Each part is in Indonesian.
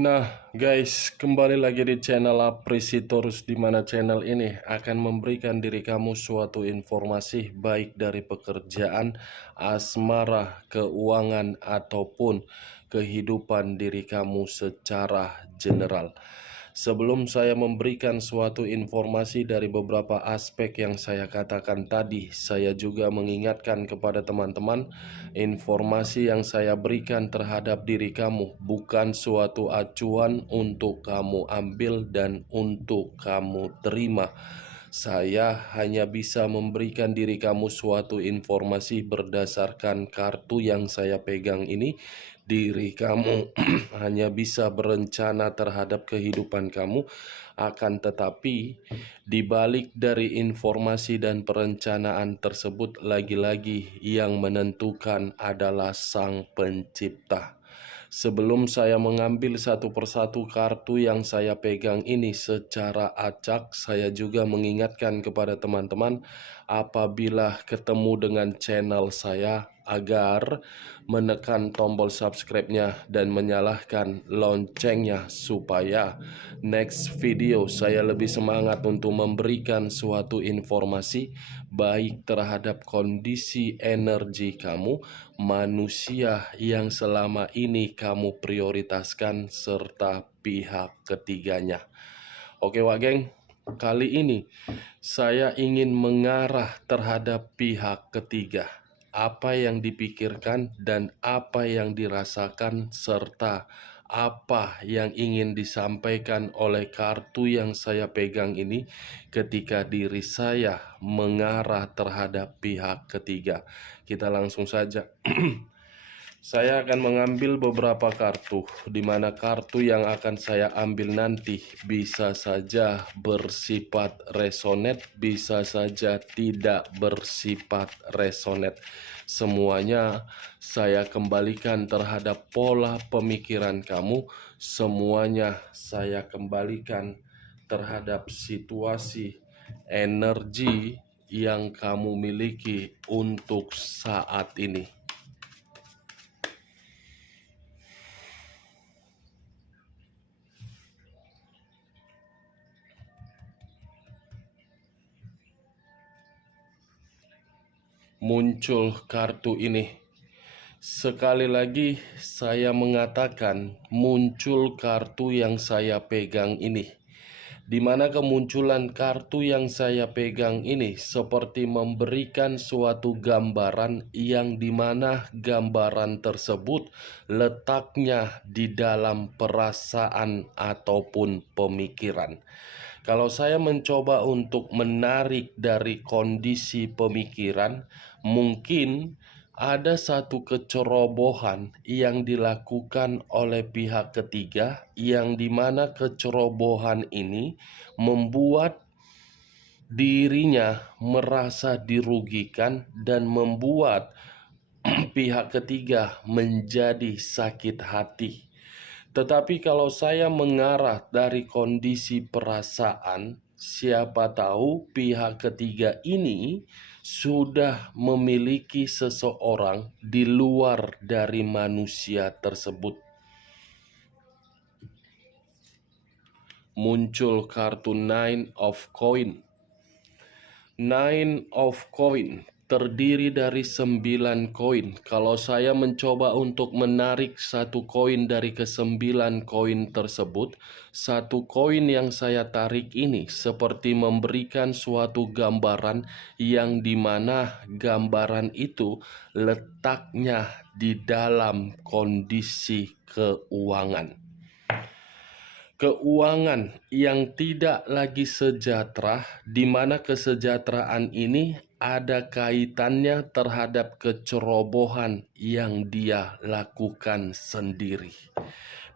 Nah, guys, kembali lagi di channel Apresitorus, di mana channel ini akan memberikan diri kamu suatu informasi baik dari pekerjaan, asmara, keuangan, ataupun kehidupan diri kamu secara general. Sebelum saya memberikan suatu informasi dari beberapa aspek yang saya katakan tadi, saya juga mengingatkan kepada teman-teman, informasi yang saya berikan terhadap diri kamu bukan suatu acuan untuk kamu ambil dan untuk kamu terima. Saya hanya bisa memberikan diri kamu suatu informasi berdasarkan kartu yang saya pegang ini. Diri kamu hanya bisa berencana terhadap kehidupan kamu, akan tetapi di balik dari informasi dan perencanaan tersebut, lagi-lagi yang menentukan adalah Sang Pencipta. Sebelum saya mengambil satu persatu kartu yang saya pegang ini secara acak, saya juga mengingatkan kepada teman-teman apabila ketemu dengan channel saya agar menekan tombol subscribe-nya dan menyalakan loncengnya supaya next video saya lebih semangat untuk memberikan suatu informasi baik terhadap kondisi energi kamu, manusia yang selama ini kamu prioritaskan, serta pihak ketiganya. Oke Wak Geng, kali ini saya ingin mengarah terhadap pihak ketiga. Apa yang dipikirkan dan apa yang dirasakan, serta apa yang ingin disampaikan oleh kartu yang saya pegang ini ketika diri saya mengarah terhadap pihak ketiga. Kita langsung saja. Saya akan mengambil beberapa kartu, di mana kartu yang akan saya ambil nanti bisa saja bersifat resonate, bisa saja tidak bersifat resonate. Semuanya saya kembalikan terhadap pola pemikiran kamu, semuanya saya kembalikan terhadap situasi energi yang kamu miliki untuk saat ini. Muncul kartu ini. Sekali lagi saya mengatakan muncul kartu yang saya pegang ini. Di mana kemunculan kartu yang saya pegang ini seperti memberikan suatu gambaran yang dimana gambaran tersebut letaknya di dalam perasaan ataupun pemikiran. Kalau saya mencoba untuk menarik dari kondisi pemikiran, mungkin ada satu kecerobohan yang dilakukan oleh pihak ketiga, yang dimana kecerobohan ini membuat dirinya merasa dirugikan dan membuat pihak ketiga menjadi sakit hati. Tetapi kalau saya mengarah dari kondisi perasaan, siapa tahu pihak ketiga ini sudah memiliki seseorang di luar dari manusia tersebut. Muncul kartu Nine of Coin. Nine of Coin terdiri dari 9 koin. Kalau saya mencoba untuk menarik satu koin dari ke-9 koin tersebut, satu koin yang saya tarik ini seperti memberikan suatu gambaran yang dimana gambaran itu letaknya di dalam kondisi keuangan. Keuangan yang tidak lagi sejahtera, di mana kesejahteraan ini ada kaitannya terhadap kecerobohan yang dia lakukan sendiri.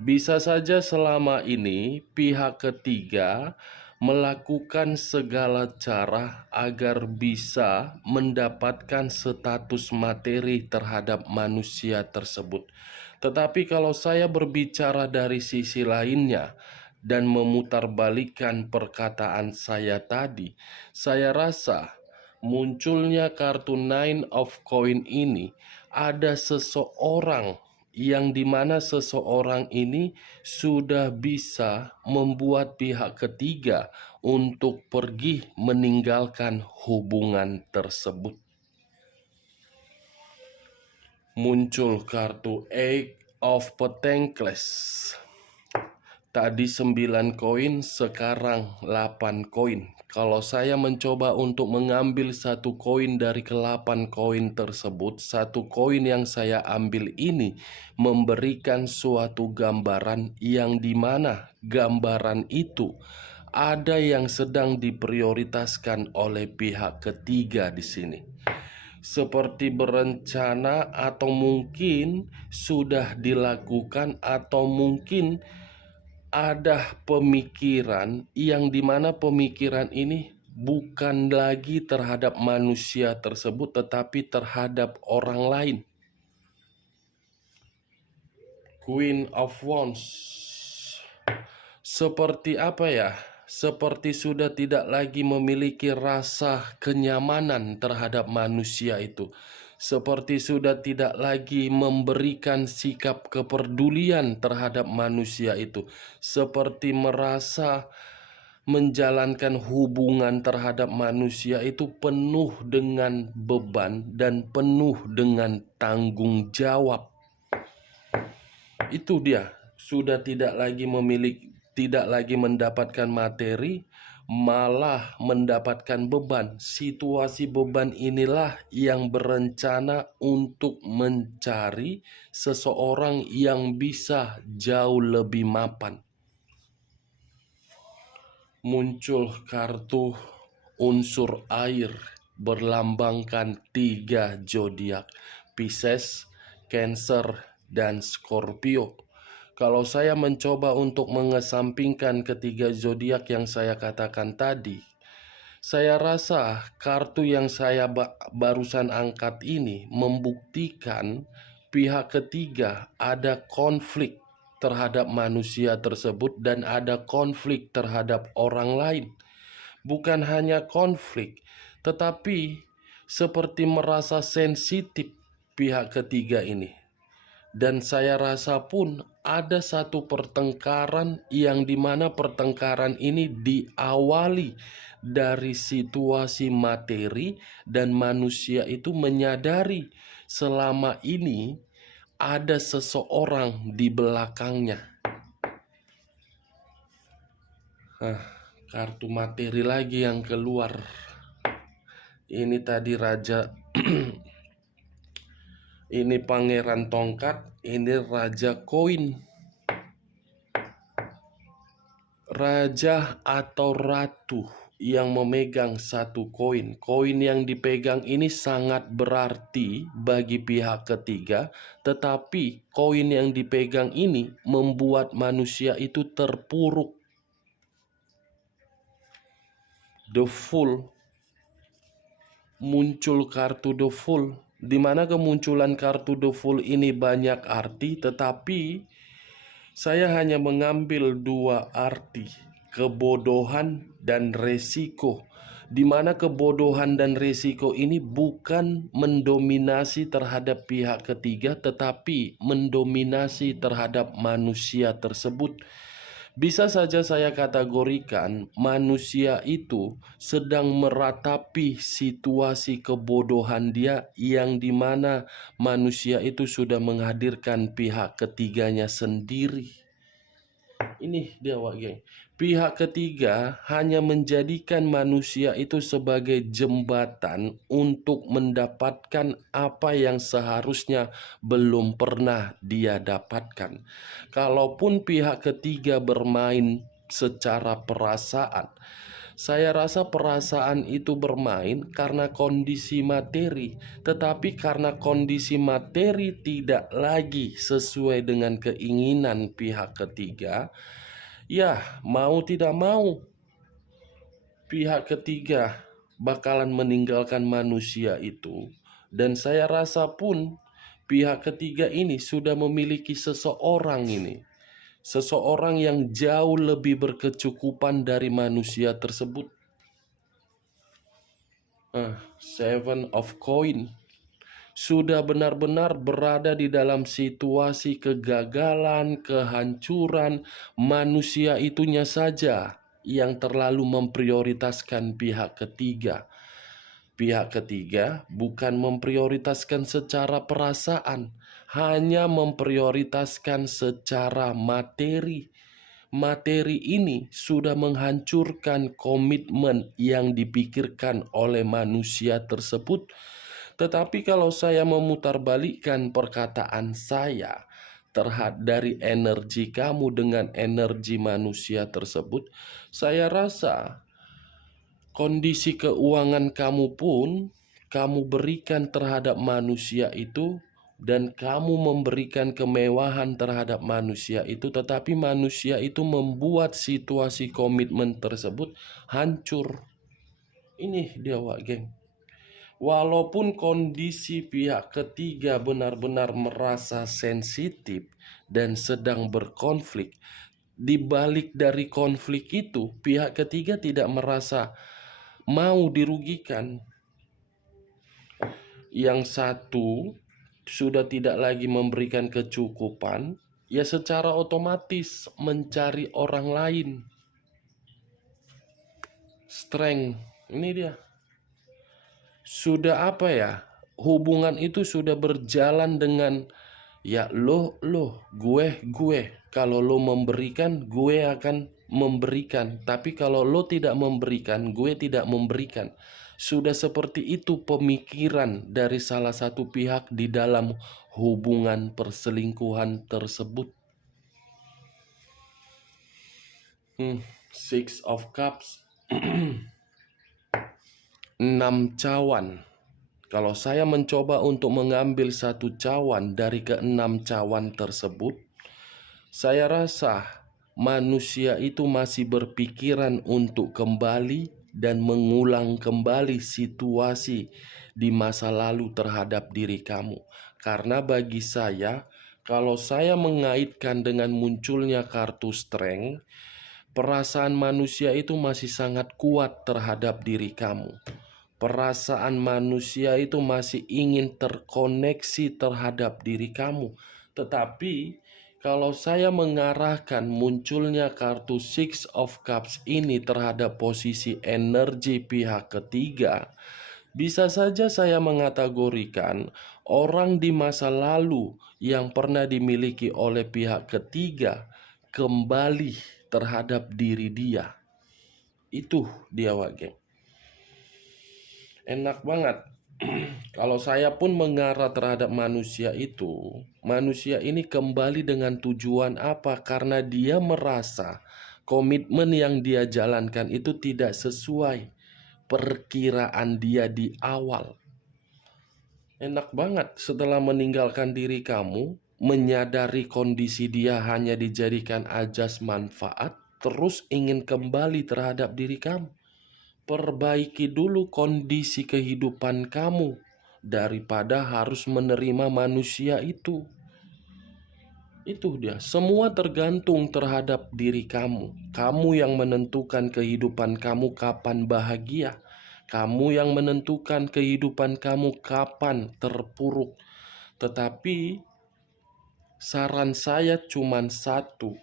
Bisa saja selama ini pihak ketiga melakukan segala cara agar bisa mendapatkan status materi terhadap manusia tersebut. Tetapi kalau saya berbicara dari sisi lainnya dan memutarbalikkan perkataan saya tadi, saya rasa munculnya kartu Nine of Coin ini ada seseorang yang dimana seseorang ini sudah bisa membuat pihak ketiga untuk pergi meninggalkan hubungan tersebut. Muncul kartu Eight of Pentacles. Tadi 9 koin, sekarang 8 koin. Kalau saya mencoba untuk mengambil satu koin dari ke-8 koin tersebut, satu koin yang saya ambil ini memberikan suatu gambaran yang dimana gambaran itu ada yang sedang diprioritaskan oleh pihak ketiga di sini. Seperti berencana atau mungkin sudah dilakukan atau mungkin ada pemikiran yang dimana pemikiran ini bukan lagi terhadap manusia tersebut tetapi terhadap orang lain. Queen of Wands. Seperti apa ya? Seperti sudah tidak lagi memiliki rasa kenyamanan terhadap manusia itu. Seperti sudah tidak lagi memberikan sikap kepedulian terhadap manusia itu. Seperti merasa menjalankan hubungan terhadap manusia itu penuh dengan beban dan penuh dengan tanggung jawab. Itu dia, sudah tidak lagi mendapatkan materi, malah mendapatkan beban. Situasi beban inilah yang berencana untuk mencari seseorang yang bisa jauh lebih mapan. Muncul kartu unsur air berlambangkan 3 zodiak, Pisces, Cancer, dan Scorpio. Kalau saya mencoba untuk mengesampingkan ketiga zodiak yang saya katakan tadi, saya rasa kartu yang saya barusan angkat ini membuktikan pihak ketiga ada konflik terhadap manusia tersebut dan ada konflik terhadap orang lain. Bukan hanya konflik, tetapi seperti merasa sensitif pihak ketiga ini. Dan saya rasa pun ada satu pertengkaran yang dimana pertengkaran ini diawali dari situasi materi dan manusia itu menyadari selama ini ada seseorang di belakangnya. Kartu materi lagi yang keluar. Ini tadi raja ini pangeran tongkat, ini raja koin. Raja atau ratu yang memegang satu koin. Koin yang dipegang ini sangat berarti bagi pihak ketiga, tetapi koin yang dipegang ini membuat manusia itu terpuruk. The Fool. Muncul kartu The Fool, di mana kemunculan kartu The Fool ini banyak arti, tetapi saya hanya mengambil 2 arti, kebodohan dan resiko, di mana kebodohan dan resiko ini bukan mendominasi terhadap pihak ketiga, tetapi mendominasi terhadap manusia tersebut. Bisa saja saya kategorikan manusia itu sedang meratapi situasi kebodohan dia yang dimana manusia itu sudah menghadirkan pihak ketiganya sendiri. Ini dia Wak Geng. Pihak ketiga hanya menjadikan manusia itu sebagai jembatan untuk mendapatkan apa yang seharusnya belum pernah dia dapatkan. Kalaupun pihak ketiga bermain secara perasaan, saya rasa perasaan itu bermain karena kondisi materi, tetapi karena kondisi materi tidak lagi sesuai dengan keinginan pihak ketiga, ya mau tidak mau pihak ketiga bakalan meninggalkan manusia itu. Dan saya rasa pun pihak ketiga ini sudah memiliki seseorang ini. Seseorang yang jauh lebih berkecukupan dari manusia tersebut. Seven of Coin. sudah benar-benar berada di dalam situasi kegagalan, kehancuran. Manusia itunya saja yang terlalu memprioritaskan pihak ketiga. Pihak ketiga bukan memprioritaskan secara perasaan, hanya memprioritaskan secara materi. Materi ini sudah menghancurkan komitmen yang dipikirkan oleh manusia tersebut. Tetapi kalau saya memutarbalikkan perkataan saya terhadap dari energi kamu dengan energi manusia tersebut, saya rasa kondisi keuangan kamu pun kamu berikan terhadap manusia itu, dan kamu memberikan kemewahan terhadap manusia itu, tetapi manusia itu membuat situasi komitmen tersebut hancur. Ini dia, Wak Geng. Walaupun kondisi pihak ketiga benar-benar merasa sensitif dan sedang berkonflik, di balik dari konflik itu, pihak ketiga tidak merasa mau dirugikan. Yang satu sudah tidak lagi memberikan kecukupan, ya secara otomatis mencari orang lain. Strength, ini dia. Sudah apa ya? Hubungan itu sudah berjalan dengan ya lo, gue. Kalau lo memberikan, gue akan memberikan. Tapi kalau lo tidak memberikan, gue tidak memberikan. Sudah seperti itu pemikiran dari salah satu pihak di dalam hubungan perselingkuhan tersebut. Six of Cups. 6 cawan. Kalau saya mencoba untuk mengambil satu cawan dari ke-6 cawan tersebut, saya rasa manusia itu masih berpikiran untuk kembali dan mengulang kembali situasi di masa lalu terhadap diri kamu. Karena bagi saya, kalau saya mengaitkan dengan munculnya kartu Strength, perasaan manusia itu masih sangat kuat terhadap diri kamu. Perasaan manusia itu masih ingin terkoneksi terhadap diri kamu. Tetapi kalau saya mengarahkan munculnya kartu Six of Cups ini terhadap posisi energi pihak ketiga, bisa saja saya mengategorikan orang di masa lalu yang pernah dimiliki oleh pihak ketiga kembali terhadap diri dia. Itu dia, Wak Geng. Enak banget. Kalau saya pun mengarah terhadap manusia itu, manusia ini kembali dengan tujuan apa? Karena dia merasa komitmen yang dia jalankan itu tidak sesuai perkiraan dia di awal. Enak banget setelah meninggalkan diri kamu, menyadari kondisi dia hanya dijadikan ajas manfaat, terus ingin kembali terhadap diri kamu. Perbaiki dulu kondisi kehidupan kamu daripada harus menerima manusia itu. Itu dia. Semua tergantung terhadap diri kamu. Kamu yang menentukan kehidupan kamu kapan bahagia. Kamu yang menentukan kehidupan kamu kapan terpuruk. Tetapi saran saya cuma satu.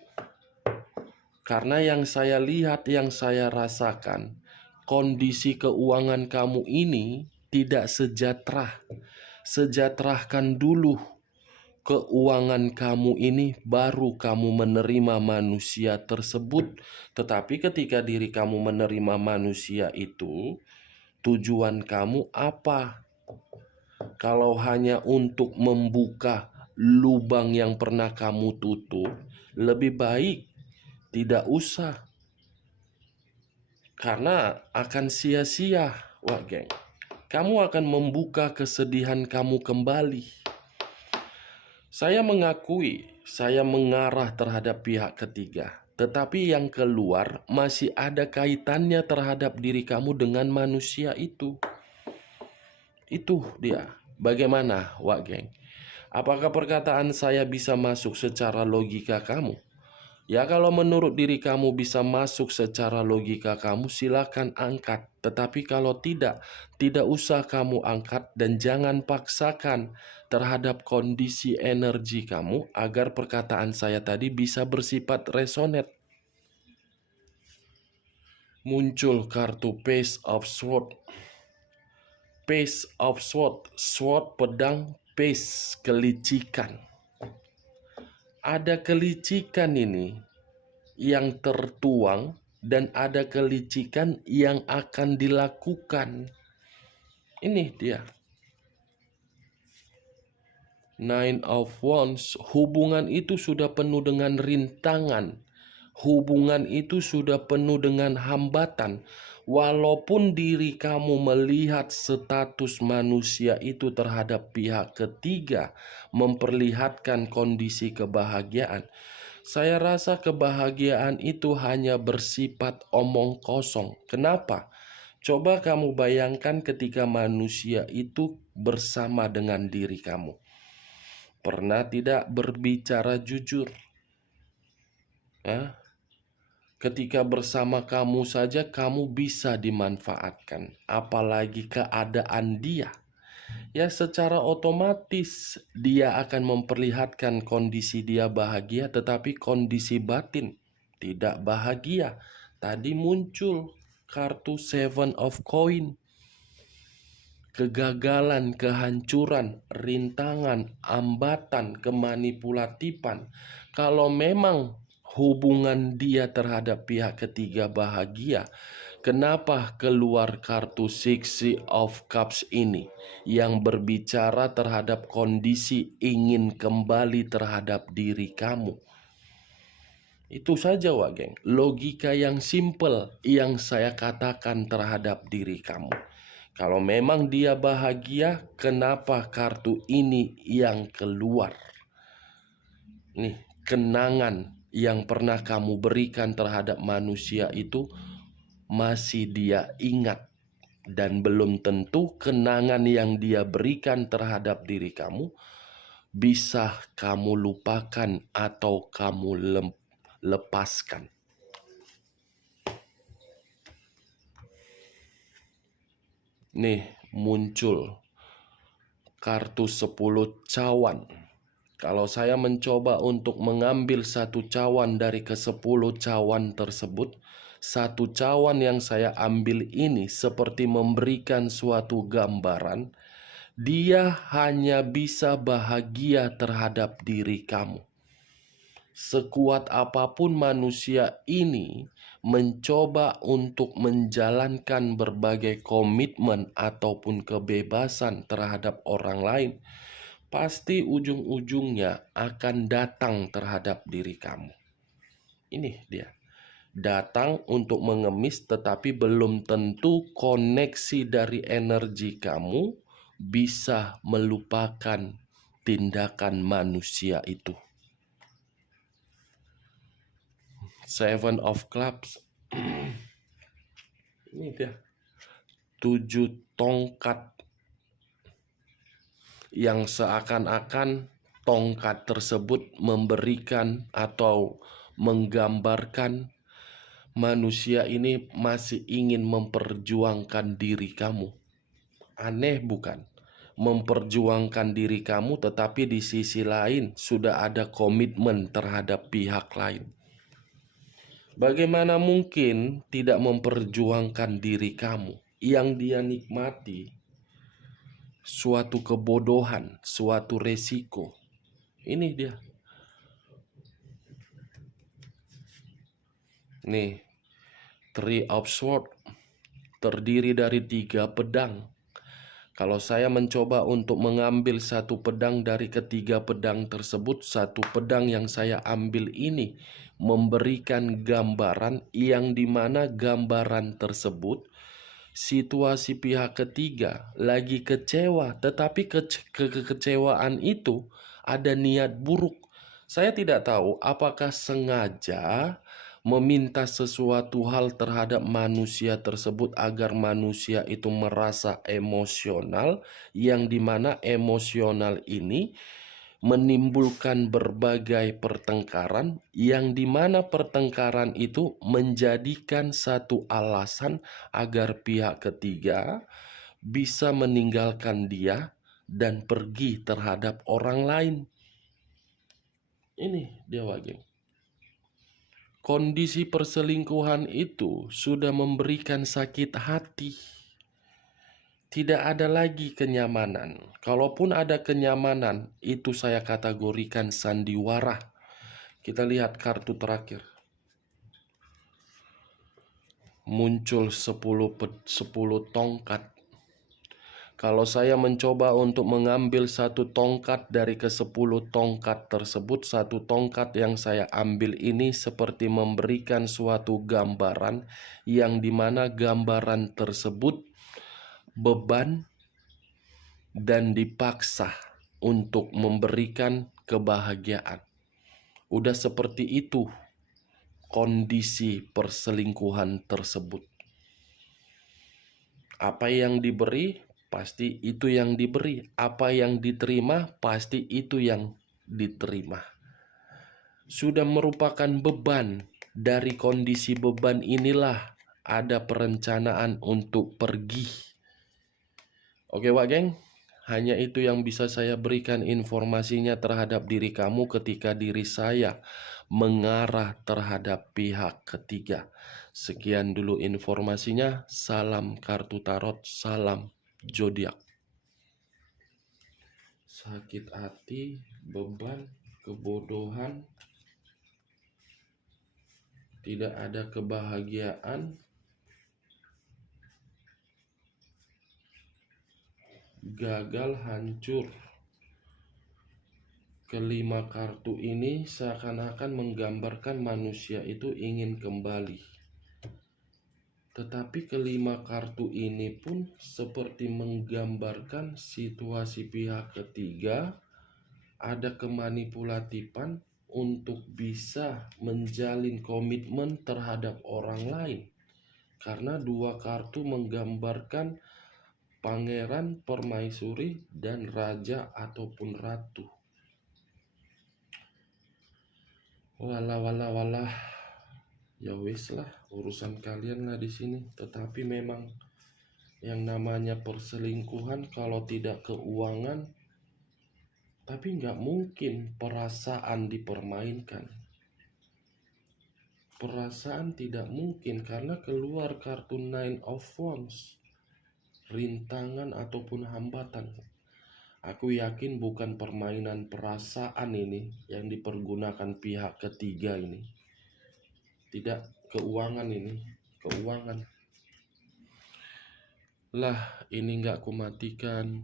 Karena yang saya lihat, yang saya rasakan, kondisi keuangan kamu ini tidak sejahtera. Sejahterakan dulu keuangan kamu ini, baru kamu menerima manusia tersebut. Tetapi ketika diri kamu menerima manusia itu, tujuan kamu apa? Kalau hanya untuk membuka lubang yang pernah kamu tutup, lebih baik tidak usah. Karena akan sia-sia, Wak Geng. Kamu akan membuka kesedihan kamu kembali. Saya mengakui, saya mengarah terhadap pihak ketiga. Tetapi yang keluar masih ada kaitannya terhadap diri kamu dengan manusia itu. Itu dia. Bagaimana, Wak Geng? Apakah perkataan saya bisa masuk secara logika kamu? Ya, kalau menurut diri kamu bisa masuk secara logika kamu, silakan angkat. Tetapi kalau tidak, tidak usah kamu angkat dan jangan paksakan terhadap kondisi energi kamu agar perkataan saya tadi bisa bersifat resonate. Muncul kartu Page of Swords. Page of Swords, sword pedang, page kelicikan. Ada kelicikan ini yang tertuang dan ada kelicikan yang akan dilakukan. Ini dia. Nine of Wands, hubungan itu sudah penuh dengan rintangan. Hubungan itu sudah penuh dengan hambatan. Walaupun diri kamu melihat status manusia itu terhadap pihak ketiga memperlihatkan kondisi kebahagiaan, saya rasa kebahagiaan itu hanya bersifat omong kosong. Kenapa? Coba kamu bayangkan ketika manusia itu bersama dengan diri kamu. Pernah tidak berbicara jujur? Ketika bersama kamu saja kamu bisa dimanfaatkan, apalagi keadaan dia. Ya, secara otomatis dia akan memperlihatkan kondisi dia bahagia, tetapi kondisi batin tidak bahagia. Tadi muncul kartu Seven of Coin. Kegagalan, kehancuran, rintangan, hambatan, kemanipulatifan. Kalau memang hubungan dia terhadap pihak ketiga bahagia, kenapa keluar kartu Six of Cups ini yang berbicara terhadap kondisi ingin kembali terhadap diri kamu? Itu saja, Wak Geng. Logika yang simple yang saya katakan terhadap diri kamu. Kalau memang dia bahagia, kenapa kartu ini yang keluar? Nih, kenangan yang pernah kamu berikan terhadap manusia itu masih dia ingat. Dan belum tentu kenangan yang dia berikan terhadap diri kamu bisa kamu lupakan atau kamu lepaskan. Nih, muncul kartu 10 cawan. Kalau saya mencoba untuk mengambil satu cawan dari ke-10 cawan tersebut, satu cawan yang saya ambil ini seperti memberikan suatu gambaran, dia hanya bisa bahagia terhadap diri kamu. Sekuat apapun manusia ini mencoba untuk menjalankan berbagai komitmen ataupun kebebasan terhadap orang lain, pasti ujung-ujungnya akan datang terhadap diri kamu. Ini dia. Datang untuk mengemis, tetapi belum tentu koneksi dari energi kamu bisa melupakan tindakan manusia itu. Seven of Clubs. Ini dia. 7 tongkat. Yang seakan-akan tongkat tersebut memberikan atau menggambarkan manusia ini masih ingin memperjuangkan diri kamu. Aneh bukan? Memperjuangkan diri kamu, tetapi di sisi lain sudah ada komitmen terhadap pihak lain. Bagaimana mungkin tidak memperjuangkan diri kamu? Yang dia nikmati suatu kebodohan, suatu resiko. Ini dia. Nih, Three of Swords terdiri dari 3 pedang. Kalau saya mencoba untuk mengambil satu pedang dari ketiga pedang tersebut, satu pedang yang saya ambil ini memberikan gambaran yang dimana gambaran tersebut situasi pihak ketiga lagi kecewa, tetapi kekecewaan itu ada niat buruk. Saya tidak tahu apakah sengaja meminta sesuatu hal terhadap manusia tersebut agar manusia itu merasa emosional, yang dimana emosional ini menimbulkan berbagai pertengkaran, yang dimana pertengkaran itu menjadikan satu alasan agar pihak ketiga bisa meninggalkan dia dan pergi terhadap orang lain. Ini dia Wageng. Kondisi perselingkuhan itu sudah memberikan sakit hati. Tidak ada lagi kenyamanan. Kalaupun ada kenyamanan, itu saya kategorikan sandiwara. Kita lihat kartu terakhir. Muncul 10 tongkat. Kalau saya mencoba untuk mengambil satu tongkat dari ke-10 tongkat tersebut, satu tongkat yang saya ambil ini seperti memberikan suatu gambaran, yang dimana gambaran tersebut beban dan dipaksa untuk memberikan kebahagiaan. Udah seperti itu kondisi perselingkuhan tersebut. Apa yang diberi, pasti itu yang diberi. Apa yang diterima, pasti itu yang diterima. Sudah merupakan beban. Dari kondisi beban inilah ada perencanaan untuk pergi. Oke Wak Geng, hanya itu yang bisa saya berikan informasinya terhadap diri kamu ketika diri saya mengarah terhadap pihak ketiga. Sekian dulu informasinya. Salam kartu tarot, salam zodiak. Sakit hati, beban, kebodohan, tidak ada kebahagiaan, gagal, hancur. Kelima kartu ini seakan-akan menggambarkan manusia itu ingin kembali. Tetapi kelima kartu ini pun seperti menggambarkan situasi pihak ketiga, ada kemanipulatifan untuk bisa menjalin komitmen terhadap orang lain. Karena dua kartu menggambarkan pangeran, permaisuri, dan raja ataupun ratu. Walah, ya wis lah, urusan kalian lah di sini. Tetapi memang yang namanya perselingkuhan, kalau tidak keuangan, tapi nggak mungkin perasaan dipermainkan. Perasaan tidak mungkin karena keluar kartu Nine of Wands, rintangan ataupun hambatan. Aku yakin bukan permainan perasaan ini yang dipergunakan pihak ketiga ini. Tidak, keuangan ini, keuangan. Lah, ini nggak kumatikan.